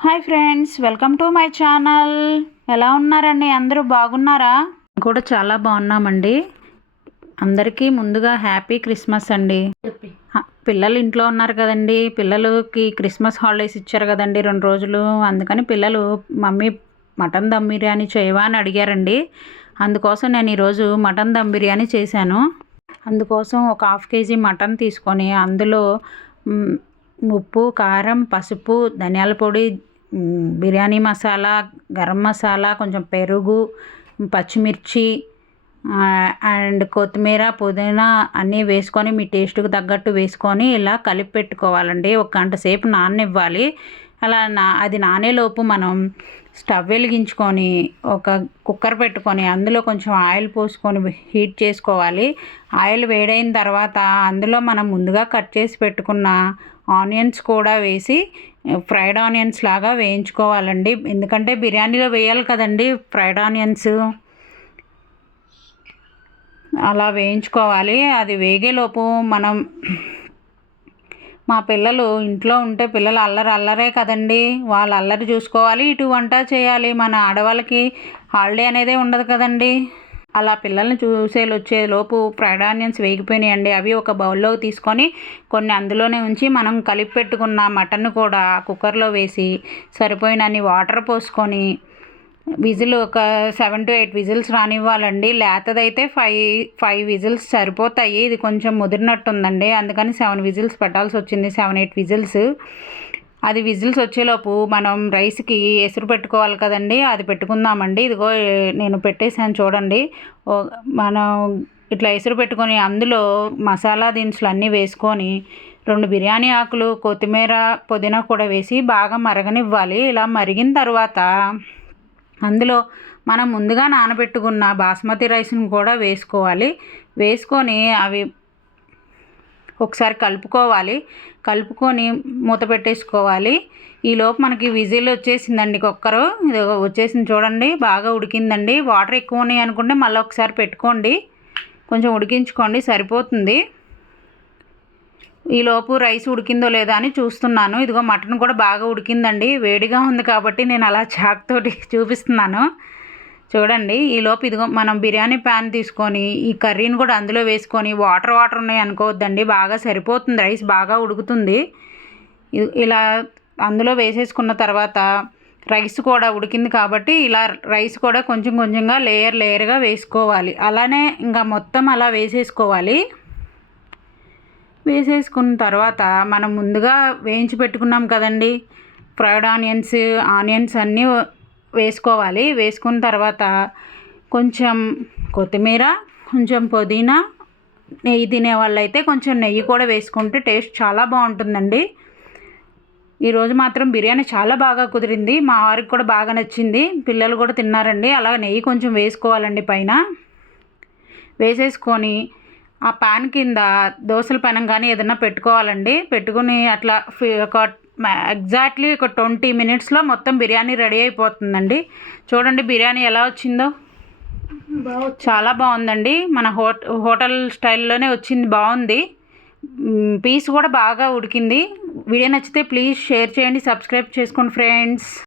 Hi friends welcome to my channel. ఎలా ఉన్నారండి? అందరూ బాగున్నారా? కూడా చాలా బాగున్నామండి. అందరికీ ముందుగా హ్యాపీ క్రిస్మస్ అండి. పిల్లలు ఇంట్లో ఉన్నారు కదండి. పిల్లలకి క్రిస్మస్ హాలిడేస్ ఇచ్చారు కదండి రెండు రోజులు. అందుకని పిల్లలు మమ్మీ మటన్ దమ్ బిర్యానీ చేయవా? అని అడిగారండి. అందుకోసం నేను ఈరోజు మటన్ దమ్ బిర్యానీ చేశాను. అందుకోసం ఒక హాఫ్ కేజీ మటన్ తీసుకొని అందులో ఉప్పు కారం పసుపు ధనియాల పొడి బిర్యానీ మసాలా గరం మసాలా కొంచెం పెరుగు పచ్చిమిర్చి అండ్ కొత్తిమీర పుదీనా అన్నీ వేసుకొని మీ టేస్ట్కి తగ్గట్టు వేసుకొని ఇలా కలిపి పెట్టుకోవాలండి. ఒక గంట సేపు నాననివ్వాలి. అలా నా అది నానేలోపు మనం స్టవ్ వెలిగించుకొని ఒక కుక్కర్ పెట్టుకొని అందులో కొంచెం ఆయిల్ పోసుకొని హీట్ చేసుకోవాలి. ఆయిల్ వేడైన తర్వాత అందులో మనం ముందుగా కట్ చేసి పెట్టుకున్న ఆనియన్స్ కూడా వేసి ఫ్రైడ్ ఆనియన్స్ లాగా వేయించుకోవాలండి. ఎందుకంటే బిర్యానీలో వేయాలి కదండి ఫ్రైడ్ ఆనియన్స్. అలా వేయించుకోవాలి. అది వేగేలోపు మనం మా పిల్లలు ఇంట్లో ఉంటే పిల్లలు అల్లరి అల్లరే కదండి. వాళ్ళ అల్లరి చూసుకోవాలి ఇటు వంట చేయాలి. మన ఆడవాళ్ళకి హాలిడే అనేదే ఉండదు కదండి. అలా పిల్లల్ని చూసేలు వచ్చేలోపు ఫ్రైడ్ ఆనియన్స్ వేగిపోయినాయండి. అవి ఒక బౌల్లో తీసుకొని కొన్ని అందులోనే ఉంచి మనం కలిపి పెట్టుకున్న మటన్ కూడా కుక్కర్లో వేసి సరిపోయినన్ని వాటర్ పోసుకొని విజిల్ ఒక సెవెన్ టు ఎయిట్ విజిల్స్ రానివ్వాలండి. లేతదైతే ఫైవ్ ఫైవ్ విజిల్స్ సరిపోతాయి. ఇది కొంచెం ముదిరినట్టు ఉందండి అందుకని సెవెన్ విజిల్స్ పెట్టాల్సి వచ్చింది. Seven eight whistles. అది విజిల్స్ వచ్చేలోపు మనం రైస్కి ఎసురు పెట్టుకోవాలి కదండి అది పెట్టుకుందామండి. ఇదిగో నేను పెట్టేసాను చూడండి. మనం ఇట్లా ఎసురు పెట్టుకొని అందులో మసాలా దినుసులు అన్నీ వేసుకొని రెండు బిర్యానీ ఆకులు కొత్తిమీర పుదీనా కూడా వేసి బాగా మరగనివ్వాలి. ఇలా మరిగిన తర్వాత అందులో మనం ముందుగా నానబెట్టుకున్న బాస్మతి రైస్ని కూడా వేసుకోవాలి. వేసుకొని అవి ఒకసారి కలుపుకోవాలి. కలుపుకొని మూత పెట్టేసుకోవాలి. ఈలోపు మనకి విజిల్ వచ్చేసిందండి కుక్కరు. ఇది వచ్చేసింది చూడండి. బాగా ఉడికిందండి. వాటర్ ఎక్కువ ఉన్నాయి అనుకుంటే మళ్ళీ ఒకసారి పెట్టుకోండి. కొంచెం ఉడికించుకోండి. సరిపోతుంది. ఈలోపు రైస్ ఉడికిందో లేదా అని చూస్తున్నాను. ఇదిగో మటన్ కూడా బాగా ఉడికిందండి. వేడిగా ఉంది కాబట్టి నేను అలా చాక్తోటి చూపిస్తున్నాను. చూడండి ఈలోపు ఇదిగో మనం బిర్యానీ ప్యాన్ తీసుకొని ఈ కర్రీని కూడా అందులో వేసుకొని వాటర్ వాటర్ ఉన్నాయి అనుకోవద్దండి బాగా సరిపోతుంది రైస్ బాగా ఉడుకుతుంది. ఇలా అందులో వేసేసుకున్న తర్వాత రైస్ కూడా ఉడికింది కాబట్టి ఇలా రైస్ కూడా కొంచెం కొంచెంగా లేయర్ లేయర్గా వేసుకోవాలి. అలానే ఇంకా మొత్తం అలా వేసేసుకోవాలి. వేసేసుకున్న తర్వాత మనం ముందుగా వేయించి పెట్టుకున్నాం కదండి ఫ్రైడ్ ఆనియన్స్ ఆనియన్స్ అన్నీ వేసుకోవాలి. వేసుకున్న తర్వాత కొంచెం కొత్తిమీర కొంచెం పుదీనా నెయ్యి తినే వాళ్ళైతే కొంచెం నెయ్యి కూడా వేసుకుంటే టేస్ట్ చాలా బాగుంటుందండి. ఈరోజు మాత్రం బిర్యానీ చాలా బాగా కుదిరింది. మా వారికి కూడా బాగా నచ్చింది. పిల్లలు కూడా తిన్నారండి. అలా నెయ్యి కొంచెం వేసుకోవాలండి పైన. వేసేసుకొని ఆ పాన్ కింద దోశల పెనం కానీ ఏదైనా పెట్టుకోవాలండి. పెట్టుకుని అట్లా ఒక ఎగ్జాక్ట్లీ ఒక ట్వంటీ మినిట్స్లో మొత్తం బిర్యానీ రెడీ అయిపోతుందండి. చూడండి బిర్యానీ ఎలా వచ్చిందో. చాలా బాగుందండి. మన హోట హోటల్ స్టైల్లోనే వచ్చింది బాగుంది. పీస్ కూడా బాగా ఉడికింది. వీడియో నచ్చితే ప్లీజ్ షేర్ చేయండి సబ్స్క్రైబ్ చేసుకోండి ఫ్రెండ్స్.